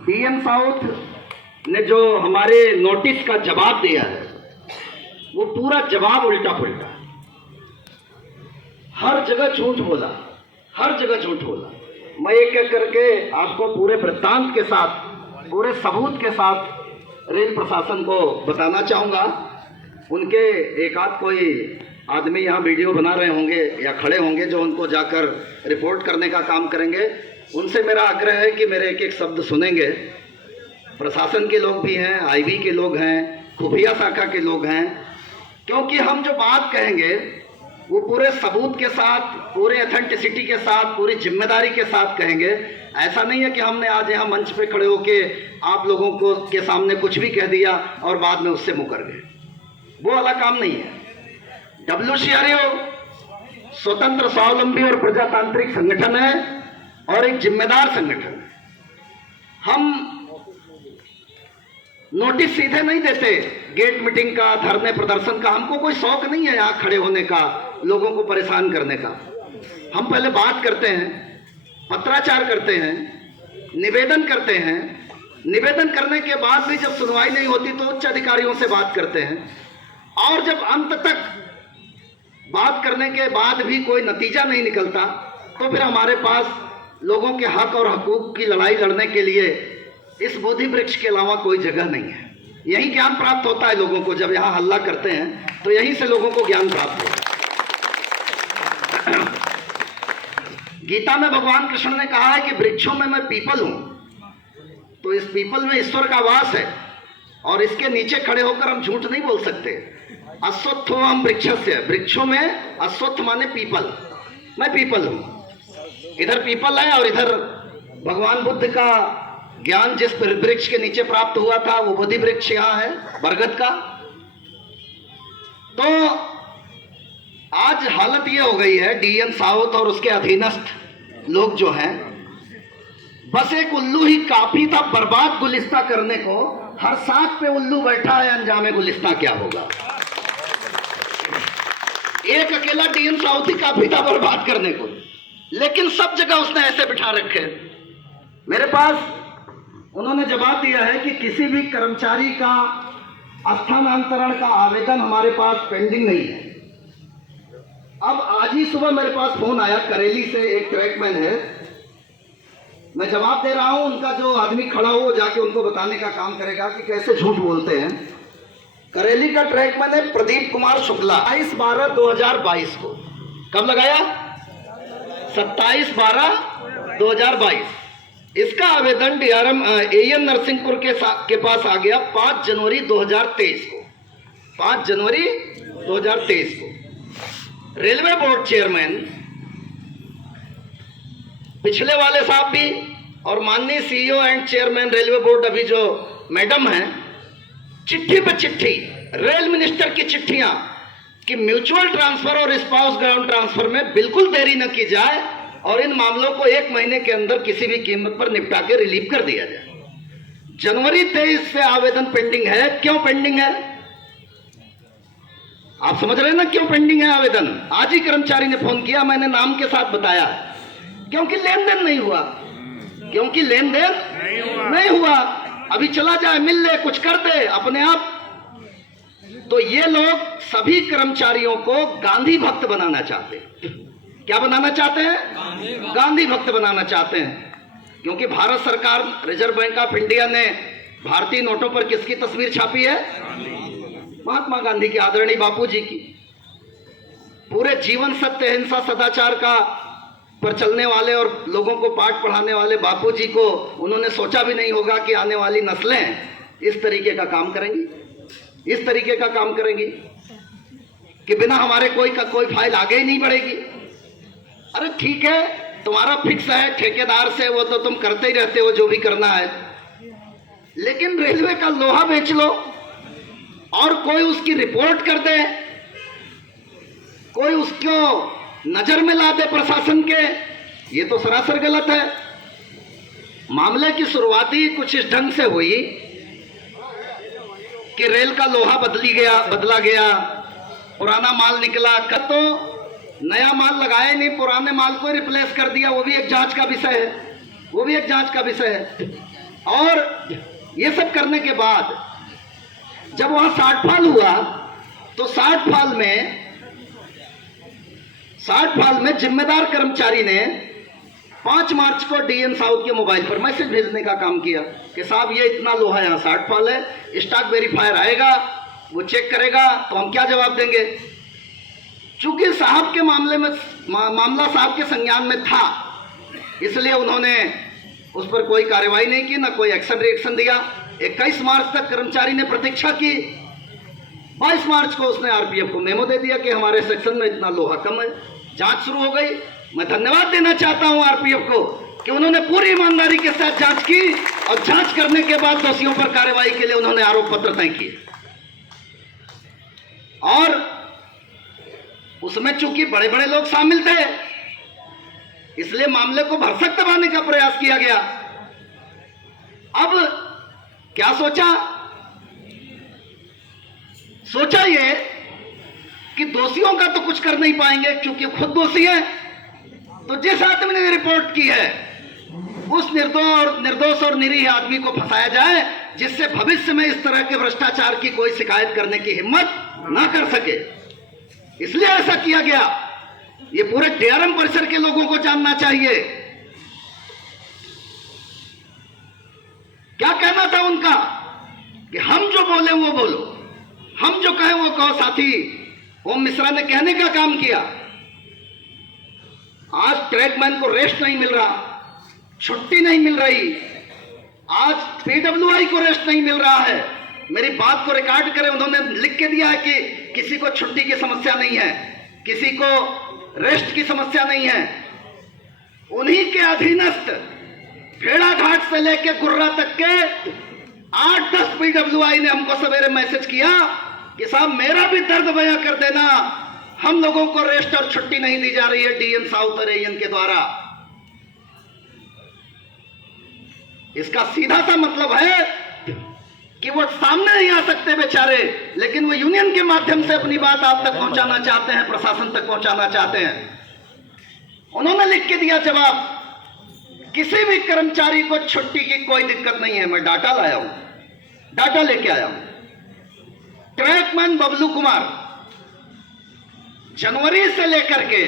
DM south ने जो हमारे नोटिस का जवाब दिया है वो पूरा जवाब उल्टा पुल्टा, हर जगह झूठ बोला, हर जगह झूठ बोला। मैं एक एक करके आपको पूरे वृत्तांत के साथ, पूरे सबूत के साथ रेल प्रशासन को बताना चाहूँगा। उनके एक आध कोई आदमी यहाँ वीडियो बना रहे होंगे या खड़े होंगे जो उनको जाकर रिपोर्ट करने का काम करेंगे। उनसे मेरा आग्रह है कि मेरे एक एक शब्द सुनेंगे। प्रशासन के लोग भी हैं, आईबी के लोग हैं, खुफिया शाखा के लोग हैं, क्योंकि हम जो बात कहेंगे वो पूरे सबूत के साथ, पूरे ऑथेंटिसिटी के साथ, पूरी जिम्मेदारी के साथ कहेंगे। ऐसा नहीं है कि हमने आज यहाँ मंच पे खड़े होके आप लोगों को के सामने कुछ भी कह दिया और बाद में उससे मुकर गए, वो वाला काम नहीं है। WCRA स्वतंत्र, स्वावलंबी और प्रजातांत्रिक संगठन है और एक जिम्मेदार संगठन है। हम नोटिस सीधे नहीं देते गेट मीटिंग का, धरने प्रदर्शन का। हमको कोई शौक नहीं है यहाँ खड़े होने का, लोगों को परेशान करने का। हम पहले बात करते हैं, पत्राचार करते हैं, निवेदन करते हैं। निवेदन करने के बाद भी जब सुनवाई नहीं होती तो उच्च अधिकारियों से बात करते हैं, और जब अंत तक बात करने के बाद भी कोई नतीजा नहीं निकलता तो फिर हमारे पास लोगों के हक और हकूक की लड़ाई लड़ने के लिए इस बोधि वृक्ष के अलावा कोई जगह नहीं है। यही ज्ञान प्राप्त होता है लोगों को। जब यहाँ हल्ला करते हैं तो यहीं से लोगों को ज्ञान प्राप्त होता है। गीता में भगवान कृष्ण ने कहा है कि वृक्षों में मैं पीपल हूं, तो इस पीपल में ईश्वर का वास है और इसके नीचे खड़े होकर हम झूठ नहीं बोल सकते। अश्वत्थोऽहं वृक्षस्य, वृक्षों में अश्वत्थ माने पीपल, मैं पीपल हूं। इधर पीपल है और इधर भगवान बुद्ध का ज्ञान जिस वृक्ष के नीचे प्राप्त हुआ था वो बोधि वृक्ष यहाँ है, बरगद का। तो आज हालत ये हो गई है, डीएम साउथ और उसके अधीनस्थ लोग जो हैं, बस एक उल्लू ही काफी था बर्बाद गुलिस्ता करने को। हर साथ पे उल्लू बैठा है, अंजामे गुलिस्ता क्या होगा। एक अकेला डीएम साउथ ही काफी था बर्बाद करने को, लेकिन सब जगह उसने ऐसे बिठा रखे। मेरे पास उन्होंने जवाब दिया है कि किसी भी कर्मचारी का स्थानांतरण का आवेदन हमारे पास पेंडिंग नहीं है। अब आज ही सुबह मेरे पास फोन आया करेली से, एक ट्रैकमैन है, मैं जवाब दे रहा हूं। उनका जो आदमी खड़ा हो वो जाके उनको बताने का काम करेगा कि कैसे झूठ बोलते हैं। करेली का ट्रैकमैन है प्रदीप कुमार शुक्ला। 27/12/2022 को कब लगाया? 27/12/2022। इसका आवेदन डीआरएम एएन नरसिंहपुर के पास आ गया 5 जनवरी 2023 को। 5 जनवरी 2023 को रेलवे बोर्ड चेयरमैन पिछले वाले साहब भी और माननीय CEO and chairman railway board अभी जो मैडम हैं, चिट्ठी पे चिट्ठी, रेल मिनिस्टर की चिट्ठियां कि म्यूचुअल ट्रांसफर और स्पाउस ग्राउंड ट्रांसफर में बिल्कुल देरी न की जाए और इन मामलों को 1 महीने के अंदर किसी भी कीमत पर निपटा के रिलीव कर दिया जाए। जनवरी 23 से आवेदन पेंडिंग है। क्यों पेंडिंग है? आप समझ रहे हैं ना क्यों पेंडिंग है आवेदन? आज ही कर्मचारी ने फोन किया, मैंने नाम के साथ बताया, क्योंकि लेन देन नहीं हुआ। क्योंकि लेन देन नहीं हुआ। अभी चला जाए, मिल ले, कुछ कर दे अपने आप। तो ये लोग सभी कर्मचारियों को गांधी भक्त बनाना चाहते हैं। क्या बनाना चाहते हैं? गांधी भक्त बनाना चाहते हैं। क्योंकि भारत सरकार, रिजर्व बैंक ऑफ इंडिया ने भारतीय नोटों पर किसकी तस्वीर छापी है? महात्मा गांधी की, आदरणीय बापू जी की। पूरे जीवन सत्य, अहिंसा, सदाचार का पर चलने वाले और लोगों को पाठ पढ़ाने वाले बापू जी को उन्होंने सोचा भी नहीं होगा कि आने वाली नस्लें इस तरीके का काम करेंगी, इस तरीके का काम करेंगी कि बिना हमारे कोई फाइल आगे ही नहीं बढ़ेगी। अरे ठीक है, तुम्हारा फिक्स है ठेकेदार से, वो तो तुम करते ही रहते हो जो भी करना है, लेकिन रेलवे का लोहा बेच लो और कोई उसकी रिपोर्ट कर दे, कोई उसको नजर में ला दे प्रशासन के, ये तो सरासर गलत है। मामले की शुरुआती कुछ इस ढंग से हुई कि रेल का लोहा बदला गया, पुराना माल निकला, तो नया माल लगाया नहीं, पुराने माल को रिप्लेस कर दिया। वो भी एक जांच का विषय है, वो भी एक जांच का विषय है। और ये सब करने के बाद जब वहां 60 फाल हुआ तो 60 फाल में जिम्मेदार कर्मचारी ने 5 मार्च को डीएन साउथ के मोबाइल पर मैसेज भेजने का काम किया कि साहब ये इतना लोहा यहाँ 60 फाल है, स्टॉक वेरीफायर आएगा, वो चेक करेगा तो हम क्या जवाब देंगे। चूंकि साहब के मामले में मामला साहब के संज्ञान में था, इसलिए उन्होंने उस पर कोई कार्रवाई नहीं की, ना कोई एक्शन रिएक्शन दिया। 21 मार्च तक कर्मचारी ने प्रतीक्षा की। 22 मार्च को उसने आरपीएफ को मेमो दे दिया कि हमारे सेक्शन में इतना लोहा कम है। जांच शुरू हो गई। मैं धन्यवाद देना चाहता हूं आरपीएफ को कि उन्होंने पूरी ईमानदारी के साथ जांच की और जांच करने के बाद दोषियों पर कार्रवाई के लिए उन्होंने आरोप पत्र तय किए। और उसमें चूंकि बड़े बड़े लोग शामिल थे, इसलिए मामले को भरसक दबाने का प्रयास किया गया। अब क्या सोचा ये कि दोषियों का तो कुछ कर नहीं पाएंगे क्योंकि खुद दोषी है, तो जिस आदमी ने रिपोर्ट की है उस निर्दोष और निरीह आदमी को फंसाया जाए, जिससे भविष्य में इस तरह के भ्रष्टाचार की कोई शिकायत करने की हिम्मत ना कर सके। इसलिए ऐसा किया गया। ये पूरे डीआरएम परिसर के लोगों को जानना चाहिए क्या कहना था उनका कि हम जो बोले वो बोलो, हम जो कहें वो कहो। साथी ओम मिश्रा ने कहने का काम किया। आज ट्रैकमैन को रेस्ट नहीं मिल रहा, छुट्टी नहीं मिल रही, आज पीडब्ल्यूआई को रेस्ट नहीं मिल रहा है। मेरी बात को रिकॉर्ड करें, उन्होंने लिख के दिया है कि किसी को छुट्टी की समस्या नहीं है, किसी को रेस्ट की समस्या नहीं है। उन्हीं के अधीनस्थ भेड़ाघाट से लेकर गुर्रा तक के 8-10 पीडब्ल्यूआई ने हमको सवेरे मैसेज किया कि साहब मेरा भी दर्द बयां कर देना, हम लोगों को रेस्ट और छुट्टी नहीं दी जा रही है डीएन साउथ और एएन के द्वारा। इसका सीधा सा मतलब है कि वो सामने नहीं आ सकते बेचारे, लेकिन वो यूनियन के माध्यम से अपनी बात आप तक पहुंचाना चाहते हैं, प्रशासन तक पहुंचाना चाहते हैं। उन्होंने लिख के दिया जवाब, किसी भी कर्मचारी को छुट्टी की कोई दिक्कत नहीं है। मैं डाटा लाया हूं, डाटा लेके आया हूं। ट्रैकमैन बबलू कुमार जनवरी से लेकर के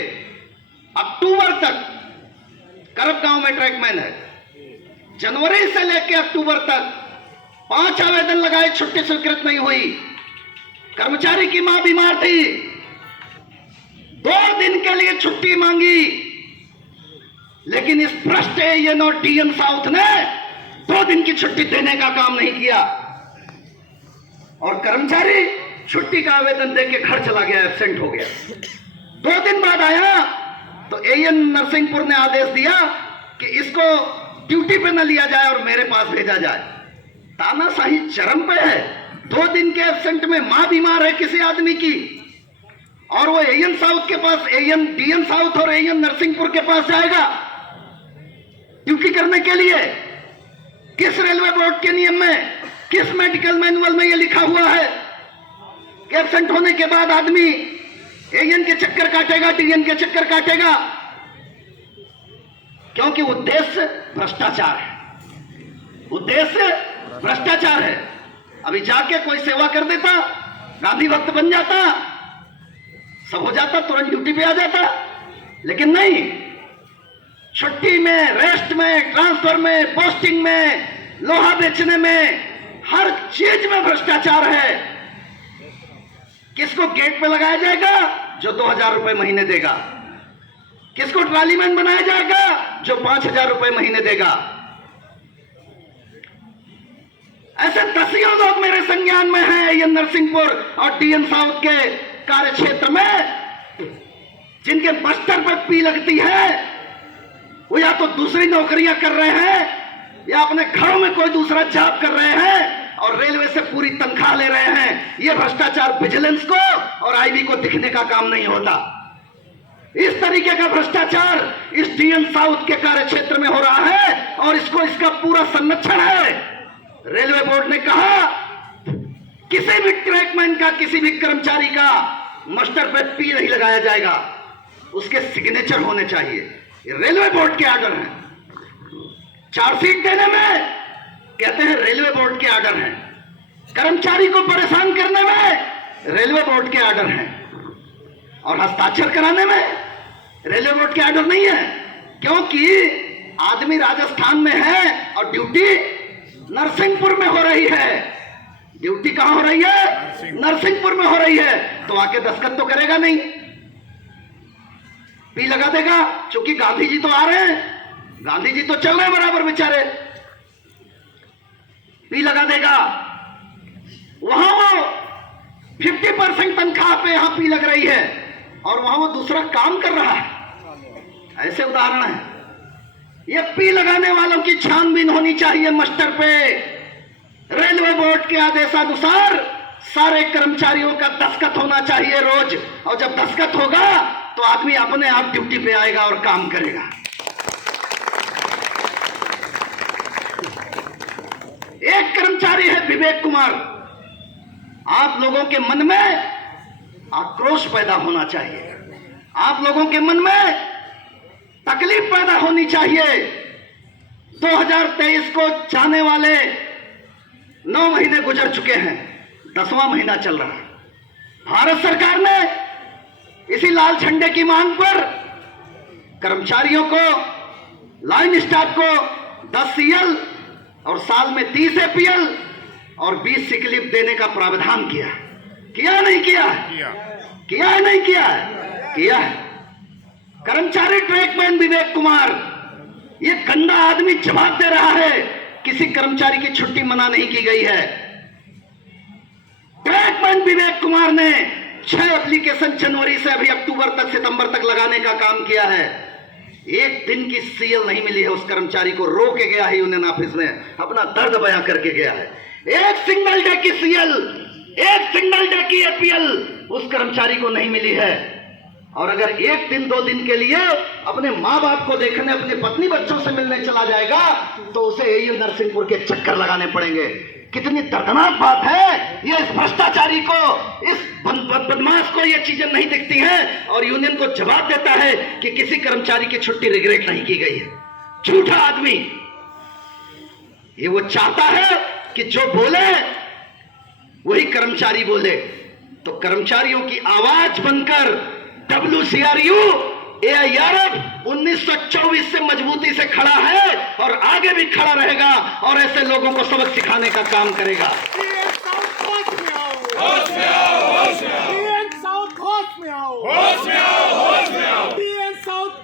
अक्टूबर तक, करब गांव में ट्रैकमैन है, जनवरी से लेकर अक्टूबर तक 5 आवेदन लगाए, छुट्टी स्वीकृत नहीं हुई। कर्मचारी की मां बीमार थी, 2 दिन के लिए छुट्टी मांगी, लेकिन इस भ्रष्ट एएन और डीएन साउथ ने 2 दिन की छुट्टी देने का काम नहीं किया। और कर्मचारी छुट्टी का आवेदन देके घर चला गया, एब्सेंट हो गया। 2 दिन बाद आया तो एएन नरसिंहपुर ने आदेश दिया कि इसको ड्यूटी पे न लिया जाए और मेरे पास भेजा जाए। तानाशाही चरम पे है। 2 दिन के एब्सेंट में मां बीमार है किसी आदमी की, और वो एएन साउथ के पास, एएन डीएन साउथ और एएन नरसिंहपुर के पास जाएगा ड्यूटी करने के लिए। किस रेलवे बोर्ड के नियम में, किस मेडिकल मैनुअल में ये लिखा हुआ है कि एब्सेंट होने के बाद आदमी एएन के चक्कर काटेगा, डीएन के चक्कर काटेगा? क्योंकि उद्देश्य भ्रष्टाचार है, उद्देश्य भ्रष्टाचार है। अभी जाके कोई सेवा कर देता, गांधी भक्त बन जाता, सब हो जाता, तुरंत ड्यूटी पे आ जाता, लेकिन नहीं। छुट्टी में, रेस्ट में, ट्रांसफर में, पोस्टिंग में, लोहा बेचने में, हर चीज में भ्रष्टाचार है। किसको गेट पे लगाया जाएगा? जो 2000 रुपए महीने देगा। किसको ट्रालीमैन बनाया जाएगा? जो 5000 रुपए महीने देगा। ऐसे दसियों लोग मेरे संज्ञान में हैं, ये नरसिंहपुर और डीएन साउथ के कार्य क्षेत्र में, जिनके बस्तर पर पी लगती है। वो या तो दूसरी नौकरियां कर रहे हैं या अपने घरों में कोई दूसरा जॉब कर रहे हैं और रेलवे से पूरी तनख्वाह ले रहे हैं। ये भ्रष्टाचार विजिलेंस को और आईबी को दिखने का काम नहीं होता। इस तरीके का भ्रष्टाचार इस डीएन साउथ के कार्य क्षेत्र में हो रहा है और इसका पूरा संरक्षण है। रेलवे बोर्ड ने कहा किसी भी ट्रैकमैन का, किसी भी कर्मचारी का मस्टर पे पी नहीं लगाया जाएगा, उसके सिग्नेचर होने चाहिए। ये रेलवे बोर्ड के आर्डर हैं। चार्जशीट देने में कहते हैं रेलवे बोर्ड के आर्डर हैं। कर्मचारी को परेशान करने में रेलवे बोर्ड के आर्डर हैं और हस्ताक्षर कराने में रेलवे बोर्ड के आर्डर नहीं है, क्योंकि आदमी राजस्थान में है और ड्यूटी नरसिंहपुर में हो रही है। ड्यूटी कहां हो रही है? नरसिंहपुर में हो रही है। तो आके दस्तखत तो करेगा नहीं, पी लगा देगा, क्योंकि गांधी जी तो आ रहे हैं, गांधी जी तो चल रहे हैं बराबर बेचारे, पी लगा देगा। वहां वो 50% तनख्वाह पे यहां पी लग रही है और वहां वो दूसरा काम कर रहा है। ऐसे उदाहरण है। ये पी लगाने वालों की छानबीन होनी चाहिए मास्टर पे। रेलवे बोर्ड के आदेशानुसार सारे कर्मचारियों का दस्तखत होना चाहिए रोज, और जब दस्तखत होगा तो आदमी अपने आप ड्यूटी पे आएगा और काम करेगा। एक कर्मचारी है विवेक कुमार। आप लोगों के मन में आक्रोश पैदा होना चाहिए, आप लोगों के मन में तकलीफ पैदा होनी चाहिए। 2023 को जाने वाले 9 महीने गुजर चुके हैं, 10वां महीना चल रहा है। भारत सरकार ने इसी लाल झंडे की मांग पर कर्मचारियों को, लाइन स्टाफ को 10 CL और साल में 30 APL और 20 सिक लीव देने का प्रावधान किया। किया नहीं किया? किया है नहीं किया? किया है। कर्मचारी ट्रैकमैन विवेक कुमार, ये गंदा आदमी जवाब दे रहा है किसी कर्मचारी की छुट्टी मना नहीं की गई है। ट्रैकमैन विवेक कुमार ने 6 एप्लीकेशन जनवरी से अभी अक्टूबर तक, सितंबर तक लगाने का काम किया है। एक दिन की CL नहीं मिली है उस कर्मचारी को। रो के गया है यूनियन ऑफिस में, अपना दर्द बयां करके गया है। एक सिंगल डे की CL, एक सिंगल डे की APL उस कर्मचारी को नहीं मिली है। और अगर एक दिन 2 दिन के लिए अपने माँ बाप को देखने, अपनी पत्नी बच्चों से मिलने चला जाएगा तो उसे AU नरसिंहपुर के चक्कर लगाने पड़ेंगे। कितनी दर्दनाक बात है। ये इस भ्रष्टाचारी को, इस बदमाश को ये चीजें नहीं दिखती हैं और यूनियन को जवाब देता है कि किसी कर्मचारी की छुट्टी रिग्रेट नहीं की गई है। झूठा आदमी। ये वो चाहता है कि जो बोले वही कर्मचारी बोले। तो कर्मचारियों की आवाज बनकर WCRU AIRF 1924 से मजबूती से खड़ा है और आगे भी खड़ा रहेगा और ऐसे लोगों को सबक सिखाने का काम करेगा।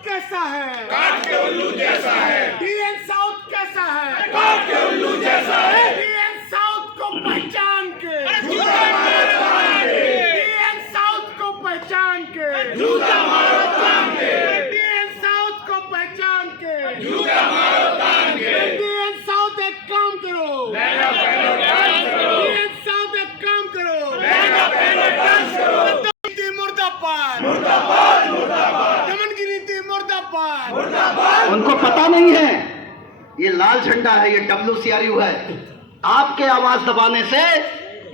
कैसा है? काट के उल्लू जैसा है। DN साउथ कैसा है? काट के उल्लू जैसा है। DN साउथ को पहचान के जूता मारो तान के। DN साउथ को पहचान के जूता मारो तान के। DN साउथ को पहचान के जूता मारो तान के। DN साउथ एक काम करो, लहंगा पहनो डांस करो। DN साउथ एक काम करो, लहंगा पहनो डांस करो। मुर्दाबाद मुर्दाबाद मुर्दाबाद, दमनगिरी थी मुर्दाबाद मुर्दाबाद। उनको पता नहीं है ये लाल झंडा है, ये WCRU है। आपके आवाज दबाने से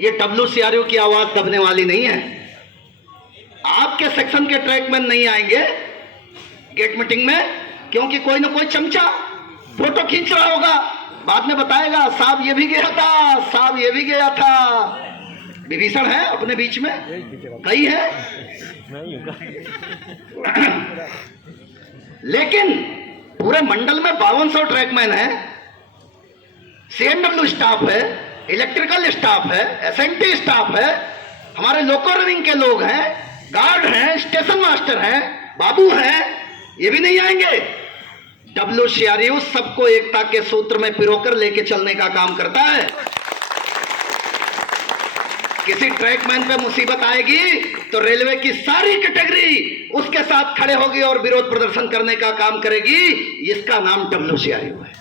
ये WCRU की आवाज दबने वाली नहीं है। आपके सेक्शन के ट्रैकमैन नहीं आएंगे गेट मीटिंग में, क्योंकि कोई ना कोई चमचा फोटो खींच रहा होगा, बाद में बताएगा साहब ये भी गया था, साहब ये भी गया था। विभीषण है अपने बीच में, कई है। लेकिन पूरे मंडल में 5200 ट्रैकमैन है, CNW स्टाफ है, इलेक्ट्रिकल स्टाफ है, SNT स्टाफ है, हमारे लोको रनिंग के लोग हैं, गार्ड हैं, स्टेशन मास्टर हैं, बाबू हैं, ये भी नहीं आएंगे। WCRU सबको एकता के सूत्र में पिरोकर लेके चलने का काम करता है। किसी ट्रैकमैन पे मुसीबत आएगी तो रेलवे की सारी कैटेगरी उसके साथ खड़े होगी और विरोध प्रदर्शन करने का काम करेगी। इसका नाम WCRU है।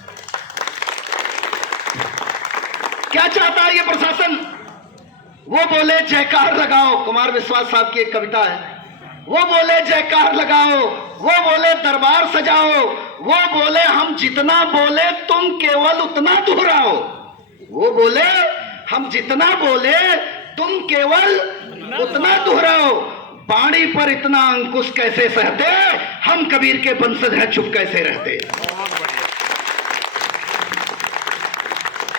क्या चाहता है ये प्रशासन? वो बोले जयकार लगाओ, कुमार विश्वास साहब की एक कविता है। वो बोले जयकार लगाओ, वो बोले दरबार सजाओ, वो बोले हम जितना बोले तुम केवल उतना दोहराओ, वो बोले हम जितना बोले तुम केवल उतना दोहराओ। बाणी पर इतना अंकुश कैसे सहते, हम कबीर के वंशज हैं चुप कैसे रहते।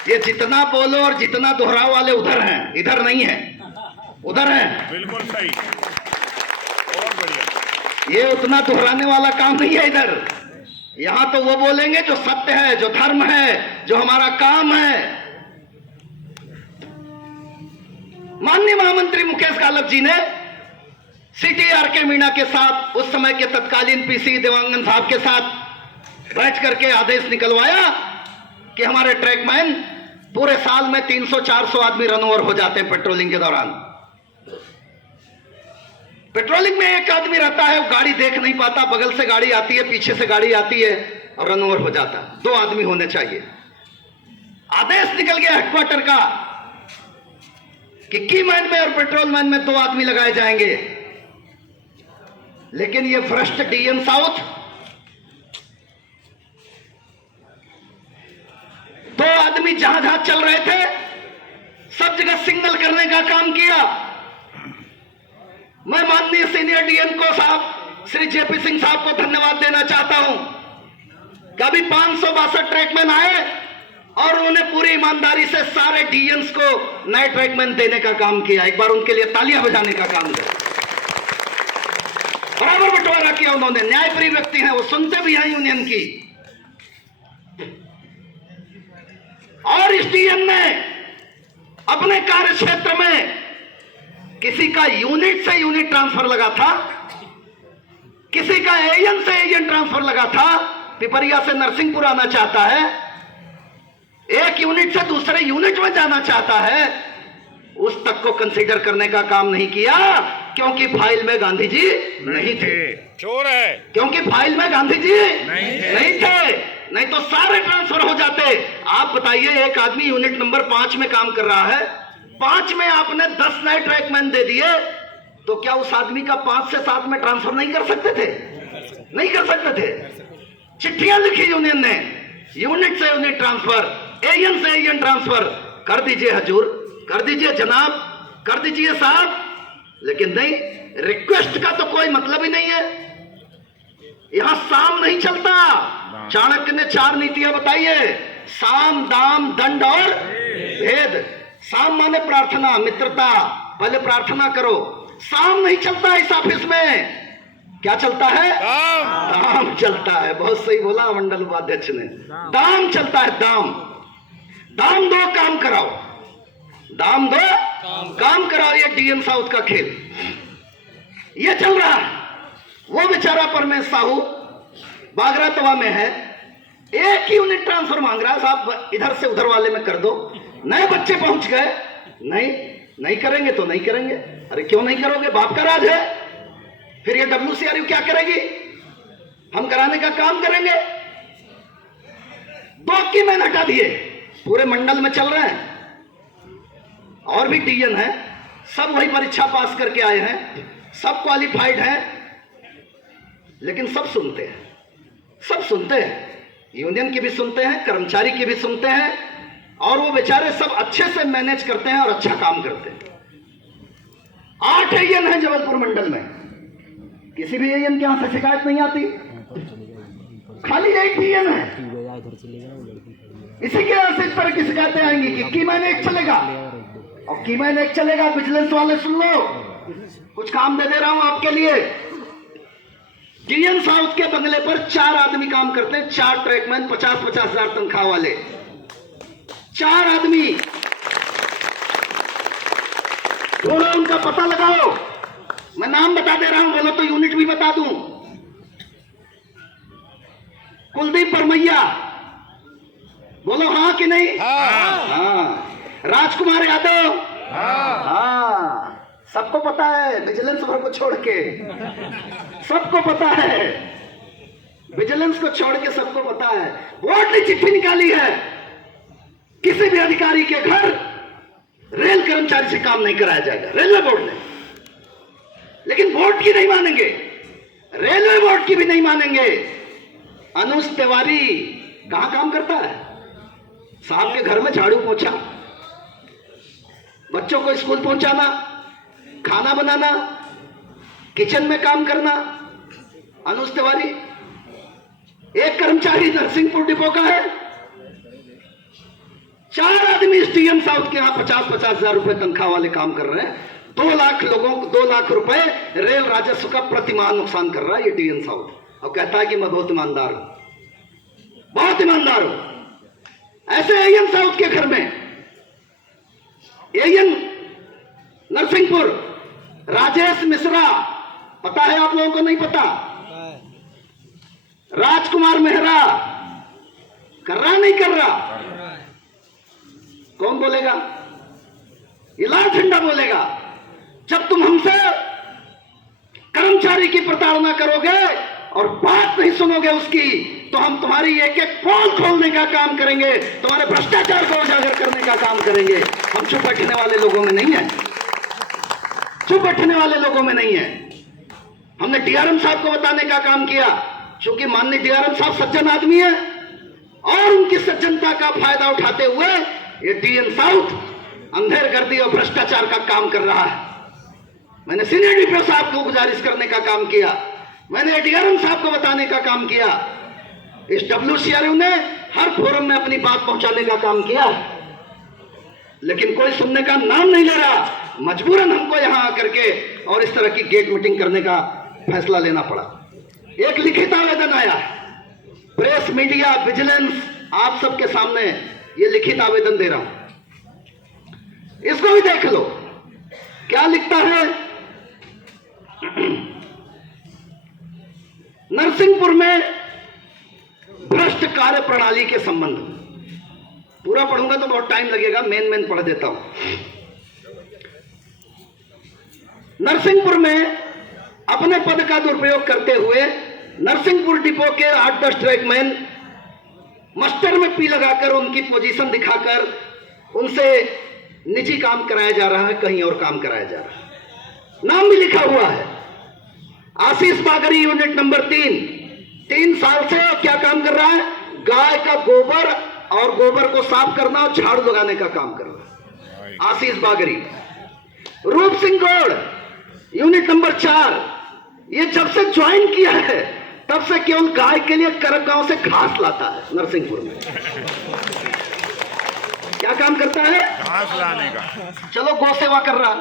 ये जितना बोलो और जितना दोहराव वाले उधर हैं, इधर नहीं है, उधर हैं। बिल्कुल सही, बहुत बढ़िया। ये उतना दोहराने वाला काम नहीं है इधर। यहां तो वो बोलेंगे जो सत्य है, जो धर्म है, जो हमारा काम है। माननीय महामंत्री मुकेश घालप जी ने CTR के मीणा के साथ, उस समय के तत्कालीन PC देवांगन साहब के साथ बैठ करके आदेश निकलवाया कि हमारे ट्रैकमैन पूरे साल में 300-400 आदमी रन ओवर हो जाते हैं पेट्रोलिंग के दौरान। पेट्रोलिंग में एक आदमी रहता है, वो गाड़ी देख नहीं पाता, बगल से गाड़ी आती है, पीछे से गाड़ी आती है और रन ओवर हो जाता है। 2 आदमी होने चाहिए। आदेश निकल गया हेडक्वार्टर का कि मैन में और पेट्रोल मैन में 2 आदमी लगाए जाएंगे। लेकिन ये भ्रष्ट DM साउथ 2 आदमी जहां जहां चल रहे थे सब जगह सिग्नल करने का काम किया। मैं माननीय सीनियर DM को साहब श्री JP सिंह साहब को धन्यवाद देना चाहता हूं कि अभी 562 ट्रैकमैन आए और उन्होंने पूरी ईमानदारी से सारे DMs को नए ट्रैकमैन देने का काम किया। एक बार उनके लिए तालियां बजाने का काम किया। बराबर बंटवारा किया उन्होंने। न्यायप्रिय व्यक्ति हैं वो, सुनते भी हैं यूनियन की। और इस DM ने अपने कार्य क्षेत्र में किसी का यूनिट से यूनिट ट्रांसफर लगा था, किसी का एजेंट से एजेंट ट्रांसफर लगा था। पिपरिया से नरसिंहपुर आना चाहता है, एक यूनिट से दूसरे यूनिट में जाना चाहता है, उस तक को कंसीडर करने का काम नहीं किया, क्योंकि फाइल में गांधी जी नहीं थे। चोर है, क्योंकि फाइल में गांधी जी नहीं थे, नहीं तो सारे ट्रांसफर हो जाते। आप बताइए, एक आदमी यूनिट नंबर 5 में काम कर रहा है, 5 में आपने 10 नए ट्रैकमैन दे दिए, तो क्या उस आदमी का 5 से 7 में ट्रांसफर नहीं कर सकते थे? नहीं कर सकते थे। चिट्ठियां लिखी यूनियन ने, यूनिट से यूनिट ट्रांसफर, एजेंट से एजेंट ट्रांसफर कर दीजिए हजूर, कर दीजिए जनाब, कर दीजिए साहब। लेकिन नहीं, रिक्वेस्ट का तो कोई मतलब ही नहीं है। यहां साम नहीं चलता। चाणक्य ने 4 नीतियां बताई है, साम, दाम, दंड और भेद। साम माने प्रार्थना, मित्रता, पहले प्रार्थना करो। साम नहीं चलता इस ऑफिस में। क्या चलता है? दाम चलता है। बहुत सही बोला मंडल उपाध्यक्ष ने, दाम चलता है। दाम, दाम दो काम कराओ, दाम दो काम कराओ। ये DM साउथ का खेल ये चल रहा है। वो बेचारा परमेश साहू बागरा तवा में है, एक ही यूनिट ट्रांसफर मांग रहा है, साहब इधर से उधर वाले में कर दो। नए बच्चे पहुंच गए, नहीं करेंगे तो नहीं करेंगे। अरे क्यों नहीं करोगे? बाप का राज है। फिर ये WCRU क्या करेगी? हम कराने का काम करेंगे। 2 की मैंने हटा दिए, पूरे मंडल में चल रहे हैं। और भी DN है, सब वही परीक्षा पास करके आए हैं, सब क्वालिफाइड हैं, लेकिन सब सुनते हैं, सब सुनते हैं। यूनियन की भी सुनते हैं, कर्मचारी की भी सुनते हैं, और वो बेचारे सब अच्छे से मैनेज करते हैं और अच्छा काम करते हैं। 8 AN है जबलपुर मंडल में, किसी भी AN के यहां से शिकायत नहीं आती। खाली 1 DN है, इसी के यहां से इस तरह की शिकायतें आएंगी कि कीमैन 1 चलेगा, और कीमैन 1 चलेगा। विजिलेंस वाले सुन लो, कुछ काम दे रहा हूं आपके लिए। DM साउथ के बंगले पर 4 आदमी काम करते हैं, 4 ट्रैकमैन, 50-50 हजार तनख्वाह वाले 4 आदमी। थोड़ा उनका पता लगाओ, मैं नाम बता दे रहा हूं, बोलो तो यूनिट भी बता दूं। कुलदीप परमैया, बोलो हाँ कि नहीं? हाँ। राजकुमार यादव, हाँ। सबको पता है, विजिलेंस वालों को छोड़ के सबको पता है, विजिलेंस को छोड़ के सबको पता है। बोर्ड ने चिट्ठी निकाली है, किसी भी अधिकारी के घर रेल कर्मचारी से काम नहीं कराया जाएगा, रेलवे बोर्ड ने। लेकिन बोर्ड की नहीं मानेंगे, रेलवे बोर्ड की भी नहीं मानेंगे। अनुज तिवारी कहां काम करता है? साहब के घर में झाड़ू पोछा, बच्चों को स्कूल पहुंचाना, खाना बनाना, किचन में काम करना। अनुज तिवारी एक कर्मचारी नरसिंहपुर डिपो का है, 4 आदमी इस टीएन साउथ के यहाँ 50-50 हजार रुपए तनख्वाह वाले काम कर रहे हैं। 2 लाख लोगों को 2 लाख रुपए रेल राजस्व का प्रतिमाह नुकसान कर रहा है ये टीएन साउथ, और कहता है कि मैं बहुत ईमानदार हूं, बहुत ईमानदार हूं। ऐसे एएन साउथ के घर में, एएन नरसिंहपुर, राजेश मिश्रा, पता है आप लोगों को? नहीं पता? राजकुमार मेहरा कर रहा नहीं कर रहा? कौन बोलेगा? ये लाल झंडा बोलेगा। जब तुम हमसे कर्मचारी की प्रताड़ना करोगे और बात नहीं सुनोगे उसकी, तो हम तुम्हारी एक एक पोल खोलने का काम करेंगे, तुम्हारे भ्रष्टाचार को उजागर करने का काम करेंगे। हम चुप बैठने वाले लोगों में नहीं है, चुप बैठने वाले लोगों में नहीं है। हमने डीआरएम साहब को बताने का काम किया, क्योंकि माननीय डीआरएम साहब सज्जन आदमी है, और उनकी सज्जनता का फायदा उठाते हुए ये टीएन साउथ अंधेरगर्दी और भ्रष्टाचार का काम कर रहा है। मैंने सीनियर डीपीओ साहब को गुजारिश करने का काम किया, मैंने डीआरएम साहब को बताने का काम किया, इस डब्ल्यूसीआरयू ने हर फोरम में अपनी बात पहुंचाने का काम किया, लेकिन कोई सुनने का नाम नहीं ले रहा। मजबूरन हमको यहां आकर के और इस तरह की गेट मीटिंग करने का फैसला लेना पड़ा। एक लिखित आवेदन आया, प्रेस, मीडिया, विजिलेंस, आप सबके सामने ये लिखित आवेदन दे रहा हूं, इसको भी देख लो। क्या लिखता है? नरसिंहपुर में भ्रष्ट कार्य प्रणाली के संबंध में, पूरा पढ़ूंगा तो बहुत टाइम लगेगा, मेन पढ़ देता हूं। नरसिंहपुर में अपने पद का दुरुपयोग करते हुए नरसिंहपुर डिपो के 8-10 ट्रैकमैन मस्टर में पी लगाकर, उनकी पोजीशन दिखाकर उनसे निजी काम कराया जा रहा है, कहीं और काम कराया जा रहा है। नाम भी लिखा हुआ है, आशीष बागरी, यूनिट नंबर 3 साल से क्या काम कर रहा है? गाय का गोबर और गोबर को साफ करना और झाड़ू लगाने का काम कर रहा है आशीष बागरी। रूप सिंह गौड़, यूनिट नंबर 4, ये जब से ज्वाइन किया है तब से केवल गाय के लिए करक गांव से घास लाता है नरसिंहपुर में। क्या काम करता है? घास लाने का। चलो गौ सेवा कर रहा,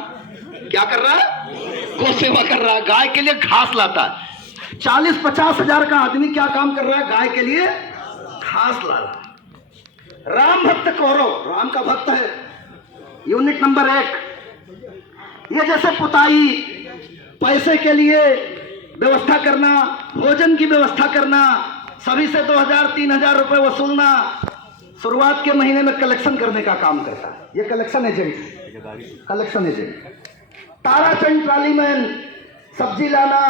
क्या कर रहा है? गौ सेवा कर रहा है, गाय के लिए घास लाता है। 40-50 हजार का आदमी क्या काम कर रहा है? गाय के लिए घास ला रहा है। राम भक्त कौरव, राम का भक्त है, यूनिट नंबर 1, ये जैसे पुताई, पैसे के लिए व्यवस्था करना, भोजन की व्यवस्था करना, सभी से 2000-3000 रुपए वसूलना, शुरुआत के महीने में कलेक्शन करने का काम करता है। ये collection agent, collection agent. Tarachand trolleyman, सब्जी लाना,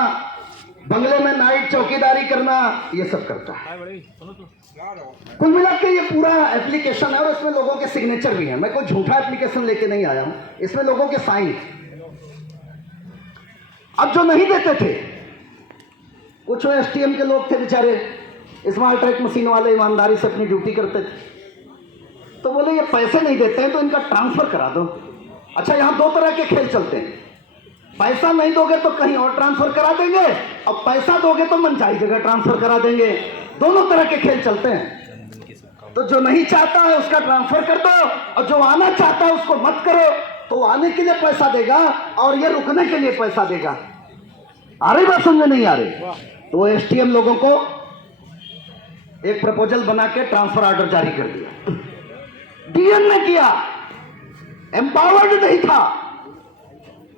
बंगले में नाइट चौकीदारी करना, ये सब करता है। कुल मिला के ये पूरा एप्लीकेशन है, और इसमें लोगों के सिग्नेचर भी हैं। मैं कोई झूठा एप्लीकेशन लेके नहीं आया हूं, इसमें लोगों के साइन। अब जो नहीं देते थे, कुछ एसटीएम के लोग थे बेचारे, स्मार्ट ट्रैक मशीन वाले, ईमानदारी से अपनी ड्यूटी करते थे, तो बोले ये पैसे नहीं देते हैं तो इनका ट्रांसफर करा दो। अच्छा, यहां 2 तरह के खेल चलते हैं, पैसा नहीं दोगे तो कहीं और ट्रांसफर करा देंगे, और पैसा दोगे तो मनचाही जगह ट्रांसफर करा देंगे। दोनों तरह के खेल चलते हैं। तो जो नहीं चाहता है उसका ट्रांसफर कर दो, और जो आना चाहता है उसको मत करो। तो आने के लिए पैसा देगा और ये रुकने के लिए पैसा देगा। आ रही बात समझ नहीं आ रही? तो एसटीएम लोगों को एक प्रपोजल बना के ट्रांसफर ऑर्डर जारी कर दिया। डीएम ने किया, एम्पावर्ड नहीं था।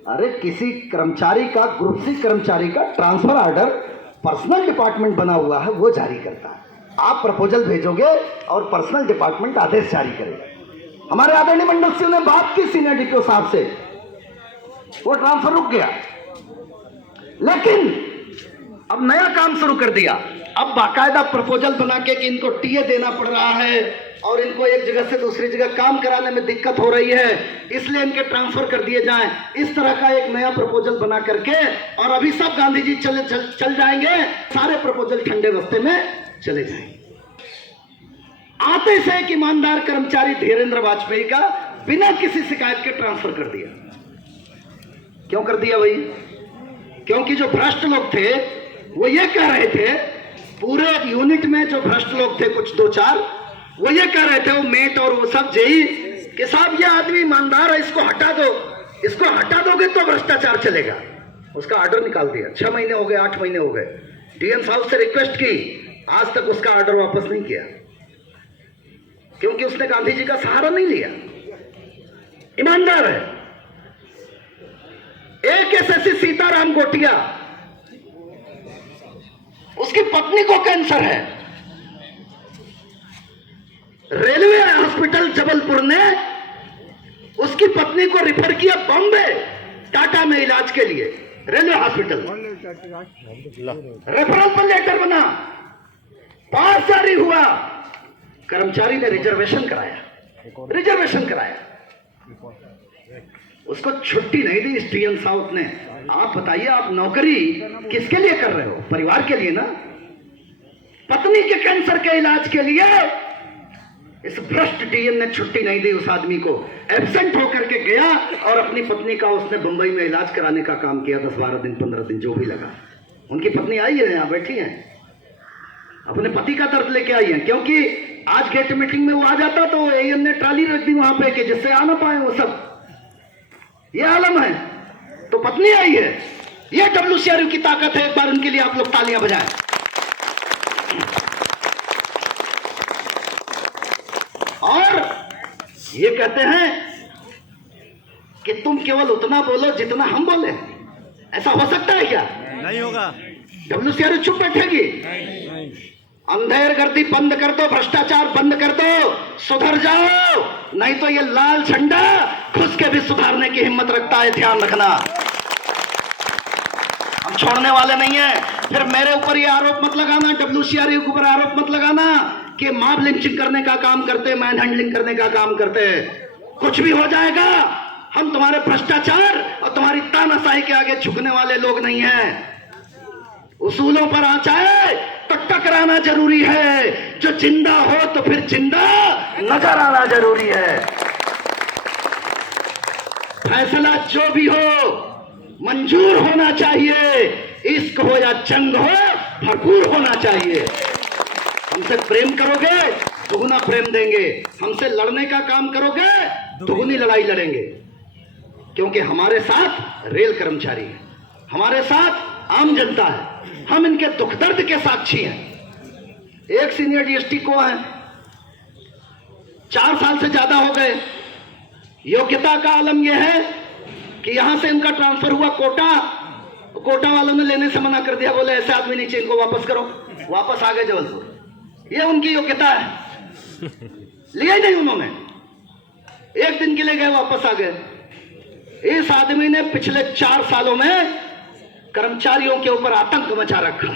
अरे किसी कर्मचारी का, ग्रुप सी कर्मचारी का ट्रांसफर ऑर्डर पर्सनल डिपार्टमेंट बना हुआ है, वो जारी करता है। आप प्रपोजल भेजोगे और पर्सनल डिपार्टमेंट आदेश जारी करेगा। हमारे आदरणीय मंडल सिंह ने बात की सीनियर डीपीओ साहब से, वो ट्रांसफर रुक गया। लेकिन अब नया काम शुरू कर दिया। अब बाकायदा प्रपोजल बना के कि इनको टीए देना पड़ रहा है और इनको एक जगह से दूसरी जगह काम कराने में दिक्कत हो रही है, इसलिए इनके ट्रांसफर कर दिए जाएं। इस तरह का एक नया प्रपोजल बना करके, और अभी सब गांधी जी चल जाएंगे, सारे प्रपोजल ठंडे बस्ते में चले जाएंगे। आते से एक ईमानदार कर्मचारी धीरेन्द्र वाजपेयी का बिना किसी शिकायत के ट्रांसफर कर दिया। क्यों कर दिया भाई? क्योंकि जो भ्रष्ट लोग थे वो ये कह रहे थे, पूरे यूनिट में जो भ्रष्ट लोग थे, कुछ 2-4, वो ये कह रहे थे, वो मेट और वो सब जेई, कि साहब ये आदमी ईमानदार है, इसको हटा दो, इसको हटा दोगे तो भ्रष्टाचार चलेगा। उसका ऑर्डर निकाल दिया। 6 महीने हो गए, 8 महीने हो गए, डीएम साहब से रिक्वेस्ट की, आज तक उसका ऑर्डर वापस नहीं किया, क्योंकि उसने गांधी जी का सहारा नहीं लिया। ईमानदार है। एक एसएससी सीताराम गोटिया, उसकी पत्नी को कैंसर है, रेलवे हॉस्पिटल जबलपुर ने उसकी पत्नी को रिफर किया बॉम्बे टाटा में इलाज के लिए। रेलवे हॉस्पिटल रेफरल पर लेटर बना, पास जारी हुआ, कर्मचारी ने रिजर्वेशन कराया, उसको छुट्टी नहीं दी इस डीएम साउथ ने। आप बताइए, आप नौकरी किसके लिए कर रहे हो? परिवार के लिए ना, पत्नी के कैंसर के इलाज के लिए। इस भ्रष्ट डीएम ने छुट्टी नहीं दी उस आदमी को, एब्सेंट होकर के गया और अपनी पत्नी का उसने बंबई में इलाज कराने का काम किया। 10-12 दिन 15 दिन जो भी लगा। उनकी पत्नी आई है, यहां बैठी है, अपने पति का दर्द लेके आई है, क्योंकि आज गेट मीटिंग में वो आ जाता तो एएन ने ट्राली रख दी वहां पे कि जिससे आ ना पाए वो सब। ये आलम है, तो पत्नी आई है। ये डब्ल्यूसीआरयू की ताकत है। एक बार उनके लिए आप लोग तालियां बजाएं। और ये कहते हैं कि तुम केवल उतना बोलो जितना हम बोले। ऐसा हो सकता है क्या? नहीं होगा। डब्ल्यूसीआरयू चुप बैठेगी? अंधेरगर्दी बंद कर दो, भ्रष्टाचार बंद कर दो, सुधर जाओ, नहीं तो ये लाल झंडा खुद के भी सुधारने की हिम्मत रखता है, ध्यान रखना। हम छोड़ने वाले नहीं है। फिर मेरे ऊपर ये आरोप मत लगाना, डब्ल्यूसीआरयू के ऊपर आरोप मत लगाना कि मॉब लिंचिंग करने का काम करते, मैन हैंडलिंग करने का काम करते। कुछ भी हो जाएगा, हम तुम्हारे भ्रष्टाचार और तुम्हारी तानाशाही के आगे झुकने वाले लोग नहीं हैं। उसूलों पर आ जाए तो टकराना जरूरी है। जो जिंदा हो तो फिर जिंदा नजर आना जरूरी है। फैसला जो भी हो मंजूर होना चाहिए, इश्क हो या जंग हो भरपूर होना चाहिए। हमसे प्रेम करोगे दुगुना प्रेम देंगे, हमसे लड़ने का काम करोगे दुगुनी लड़ाई लड़ेंगे, क्योंकि हमारे साथ रेल कर्मचारी है, हमारे साथ आम जनता है, हम इनके दुख दर्द के साक्षी हैं। एक सीनियर डीएसटी को है 4 साल से ज्यादा हो गए। योग्यता का आलम यह है कि यहां से इनका ट्रांसफर हुआ कोटा वालों ने लेने से मना कर दिया, बोले ऐसे आदमी नीचे, इनको वापस करो। वापस आ गए जबलपुर। ये उनकी योग्यता है, लिया ही नहीं उन्होंने, एक दिन के लिए गए वापस आ गए। इस आदमी ने पिछले 4 सालों में कर्मचारियों के ऊपर आतंक मचा रखा।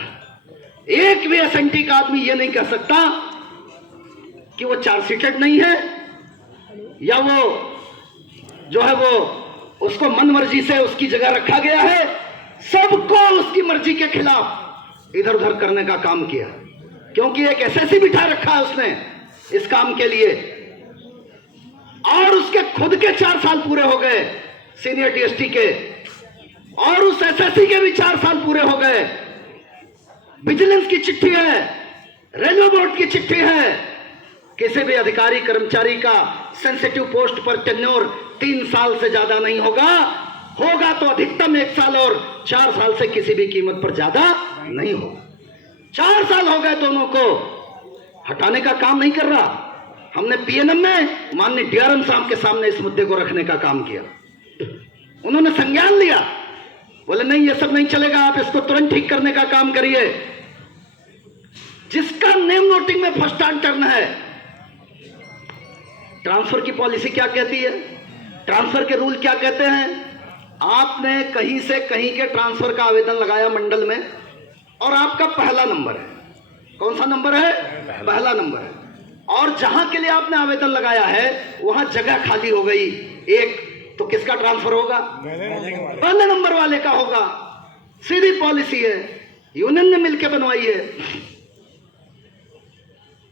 एक भी एसएनटी का आदमी यह नहीं कह सकता कि वो चार्जशीटेड नहीं है, या वो जो है वो उसको मन मर्जी से उसकी जगह रखा गया है। सबको उसकी मर्जी के खिलाफ इधर उधर करने का काम किया, क्योंकि एक एसएससी बिठा रखा है उसने इस काम के लिए, और उसके खुद के 4 साल पूरे हो गए सीनियर डीएसटी के, और उस एसएससी के भी 4 साल पूरे हो गए। विजिलेंस की चिट्ठी है, रेलवे बोर्ड की चिट्ठी है, किसी भी अधिकारी कर्मचारी का सेंसिटिव पोस्ट पर टेन्योर 3 साल से ज्यादा नहीं होगा तो अधिकतम 1 साल, और 4 साल से किसी भी कीमत पर ज्यादा नहीं होगा। 4 साल हो गए दोनों को, हटाने का काम नहीं कर रहा। हमने पीएनएम में माननीय डीआरएम साहब के सामने इस मुद्दे को रखने का काम किया, उन्होंने संज्ञान लिया, बोले नहीं ये सब नहीं चलेगा, आप इसको तुरंत ठीक करने का काम करिए। जिसका नेम नोटिंग में फर्स्ट टाइम टर्न है, ट्रांसफर की पॉलिसी क्या कहती है, ट्रांसफर के रूल क्या कहते हैं? आपने कहीं से कहीं के ट्रांसफर का आवेदन लगाया मंडल में, और आपका पहला नंबर है, कौन सा नंबर है? पहला नंबर है, और जहां के लिए आपने आवेदन लगाया है वहां जगह खाली हो गई एक, तो किसका ट्रांसफर होगा? पहले नंबर वाले का होगा। सीधी पॉलिसी है, यूनियन ने मिलकर बनवाई है।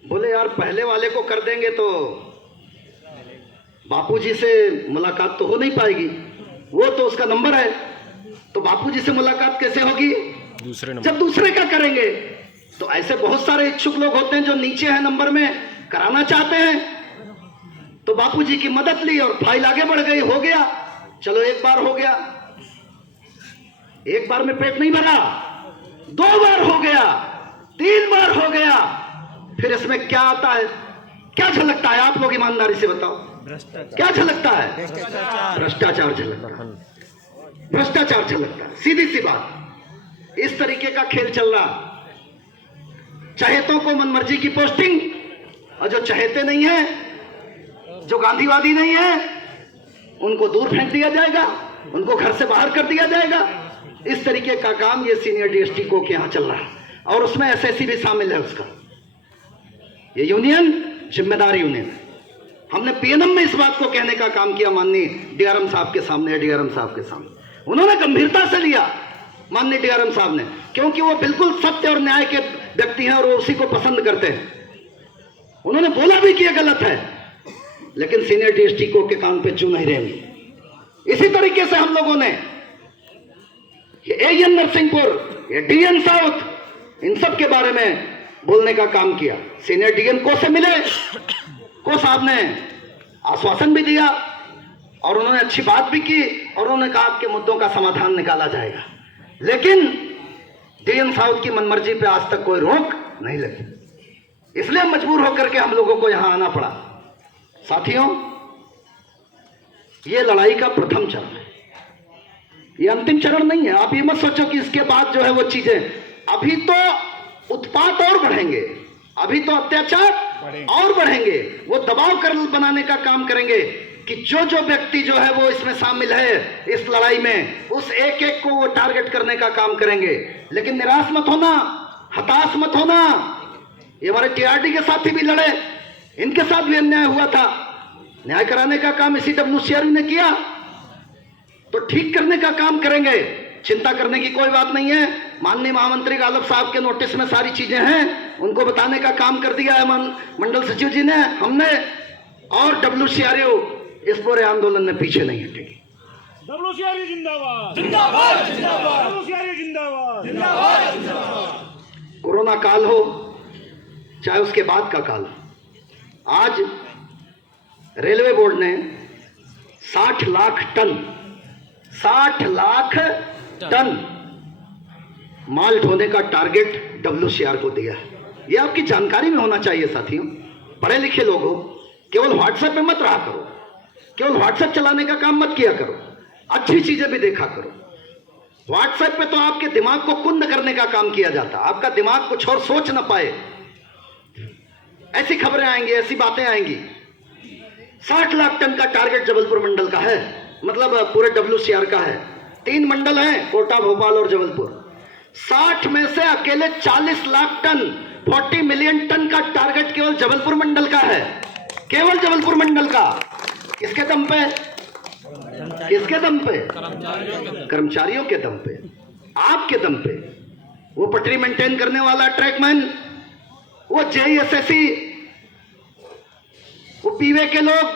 बोले यार पहले वाले को कर देंगे तो बापूजी से मुलाकात तो हो नहीं पाएगी, वो तो उसका नंबर है, तो बापूजी से मुलाकात कैसे होगी? दूसरे नंबर, जब दूसरे का करेंगे। तो ऐसे बहुत सारे इच्छुक लोग होते हैं जो नीचे है नंबर में, कराना चाहते हैं तो बापूजी की मदद ली और फाइल आगे बढ़ गई, हो गया। चलो एक बार हो गया, एक बार में पेट नहीं भरा, 2 बार हो गया, 3 बार हो गया। फिर इसमें क्या आता है, क्या झलकता है? आप लोग ईमानदारी से बताओ, क्या झलकता है? भ्रष्टाचार झलकता है, भ्रष्टाचार झलकता है, सीधी सी बात। इस तरीके का खेल चल रहा। चहेतों को मनमर्जी की पोस्टिंग, और जो चहेते नहीं है, जो गांधीवादी नहीं है, उनको दूर फेंक दिया जाएगा, उनको घर से बाहर कर दिया जाएगा। इस तरीके का काम ये सीनियर डीएसटी को के यहां चल रहा है, और उसमें एसएससी भी शामिल है उसका। ये यूनियन जिम्मेदार यूनियन है। हमने पीएनएम में इस बात को कहने का काम किया माननीय डीआरएम साहब के सामने, डीआरएम साहब के सामने। उन्होंने गंभीरता से लिया माननीय डीआरएम साहब ने, क्योंकि वो बिल्कुल सत्य और न्याय के व्यक्ति हैं और वो उसी को पसंद करते हैं। उन्होंने बोला भी कि ये गलत है, लेकिन सीनियर डीएसटी को के कान पे चू नहीं रहेंगे। इसी तरीके से हम लोगों ने एएन नरसिंहपुर, ये डीएन साउथ, इन सब के बारे में बोलने का काम किया। सीनियर डीएन को से मिले, को साहब ने आश्वासन भी दिया और उन्होंने अच्छी बात भी की, और उन्होंने कहा आपके मुद्दों का समाधान निकाला जाएगा। लेकिन डीएन साउथ की मनमर्जी पे आज तक कोई रोक नहीं लगी, इसलिए मजबूर होकर के हम लोगों को यहां आना पड़ा। साथियों, ये लड़ाई का प्रथम चरण है, ये अंतिम चरण नहीं है। आप ये मत सोचो कि इसके बाद जो है वो चीजें, अभी तो उत्पात और बढ़ेंगे, अभी तो अत्याचार और बढ़ेंगे। वो दबाव कर बनाने का काम करेंगे कि जो जो व्यक्ति जो है वो इसमें शामिल है इस लड़ाई में, उस एक एक को वो टारगेट करने का काम करेंगे। लेकिन निराश मत होना, हताश मत होना। ये हमारे टीआरडी के साथी भी लड़े, इनके साथ भी अन्याय हुआ था। न्याय कराने का काम इसी डब्ल्यूसीआरयू ने किया, तो ठीक करने का काम करेंगे। चिंता करने की कोई बात नहीं है। माननीय महामंत्री गालब साहब के नोटिस में सारी चीजें हैं, उनको बताने का काम कर दिया है मंडल सचिव जी ने, हमने, और डब्ल्यूसीआरयू इस पूरे आंदोलन में पीछे नहीं हटेगी। डब्ल्यूसीआरयू जिंदाबाद, जिंदाबाद, जिंदाबाद, डब्ल्यूसीआरयू जिंदाबाद, जिंदाबाद, जिंदाबाद। कोरोना काल हो चाहे उसके बाद का काल, आज रेलवे बोर्ड ने 60 लाख टन, 60 लाख टन माल ढोने का टारगेट डब्ल्यूसीआर को दिया है। यह आपकी जानकारी में होना चाहिए साथियों। पढ़े लिखे लोग हो, केवल व्हाट्सएप पे मत रहा करो, केवल व्हाट्सएप चलाने का काम मत किया करो, अच्छी चीजें भी देखा करो। व्हाट्सएप पे तो आपके दिमाग को कुंद करने का काम किया जाता, आपका दिमाग कुछ और सोच ना पाए, ऐसी खबरें आएंगी, ऐसी बातें आएंगी। 60 लाख टन का टारगेट जबलपुर मंडल का है, मतलब पूरे डब्ल्यूसीआर का है। 3 मंडल हैं, कोटा, भोपाल और जबलपुर। 60 में से अकेले 40 लाख टन, 40 मिलियन टन का टारगेट केवल जबलपुर मंडल का है, केवल जबलपुर मंडल का। किसके दम पे? किसके दम पे? कर्मचारियों के दम पे, आपके दम पे। वो पटरी मेंटेन करने वाला ट्रैकमैन, वो जेईएसएससी, वो पीवे के लोग,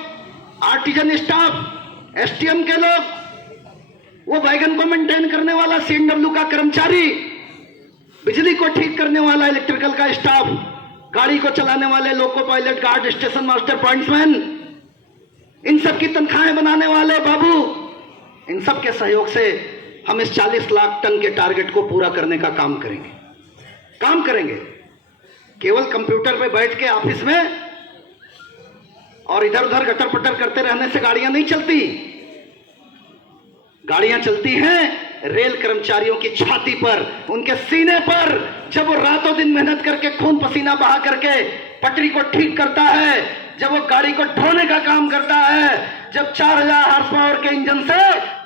आर्टिजन स्टाफ, एसटीएम के लोग, वो वैगन को मेंटेन करने वाला सीएनडब्ल्यू का कर्मचारी, बिजली को ठीक करने वाला इलेक्ट्रिकल का स्टाफ, गाड़ी को चलाने वाले loco pilot, guard, station master, pointsman, इन सब की तनख्वाहें बनाने वाले बाबू, इन सब के सहयोग से हम इस 40 लाख टन के टारगेट को पूरा करने का काम करेंगे। केवल कंप्यूटर पे बैठ के ऑफिस में और इधर उधर गटर पटर करते रहने से गाड़ियां नहीं चलती। गाड़ियां चलती हैं रेल कर्मचारियों की छाती पर, उनके सीने पर। जब वो रातों दिन मेहनत करके खून पसीना बहा करके पटरी को ठीक करता है, जब वो गाड़ी को ढोने का काम करता है, जब 4000 हार्स पावर के इंजन से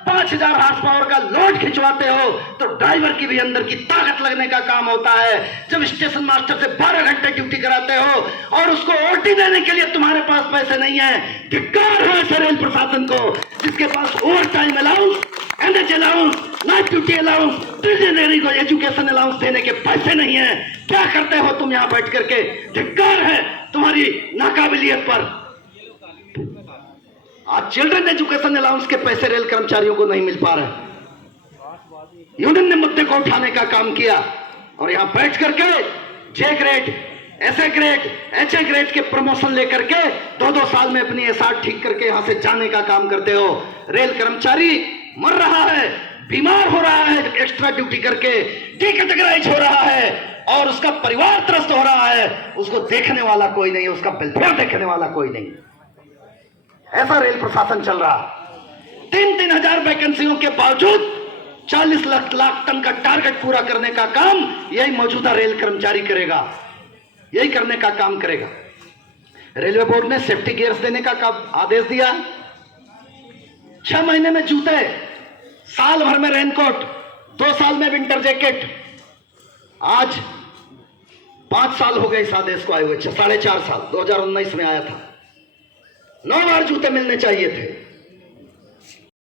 5000 हार्स पावर का लोड खिंचवाते हो, तो ड्राइवर की भी अंदर की ताकत लगने का काम होता है। जब स्टेशन मास्टर से 12 घंटे ड्यूटी कराते हो और उसको ओटी देने के लिए तुम्हारे पास पैसे नहीं है, धिक्कार है ऐसे रेल प्रशासन को जिसके पास over time allowance, NH allowance, night duty allowance, ट्रेजनरी को एजुकेशन अलाउंस देने के पैसे नहीं है। क्या करते हो तुम यहां बैठ करके? धिक्कार है तुम्हारी नाकाबिलियत पर। आज चिल्ड्रन एजुकेशन अलाउंस के पैसे रेल कर्मचारियों को नहीं मिल पा रहे। यूनियन ने मुद्दे को उठाने का काम किया और यहां बैठ करके जे ग्रेड ऐसे ग्रेड एचए ग्रेड के प्रमोशन लेकर के 2-2 साल में अपनी एसआर ठीक करके यहां से जाने का काम करते हो। रेल कर्मचारी मर रहा है, बीमार हो रहा है, एक्स्ट्रा ड्यूटी करके डिकैटेगराइज हो रहा है और उसका परिवार त्रस्त हो रहा है, उसको देखने वाला कोई नहीं, उसका वेलफेयर देखने वाला कोई नहीं। ऐसा रेल प्रशासन चल रहा। 3-3 हजार वैकेंसियों के बावजूद 40 लाख टन का टारगेट पूरा करने का काम यही मौजूदा रेल कर्मचारी करेगा, यही करने का काम करेगा। रेलवे बोर्ड ने सेफ्टी गियर्स देने का आदेश दिया। 6 महीने में जूते, साल भर में रेनकोट, 2 साल में विंटर जैकेट। आज 5 साल हो गए इस आदेश को आए हुए, 4.5 साल, 2019 में आया था। 9 बार जूते मिलने चाहिए थे।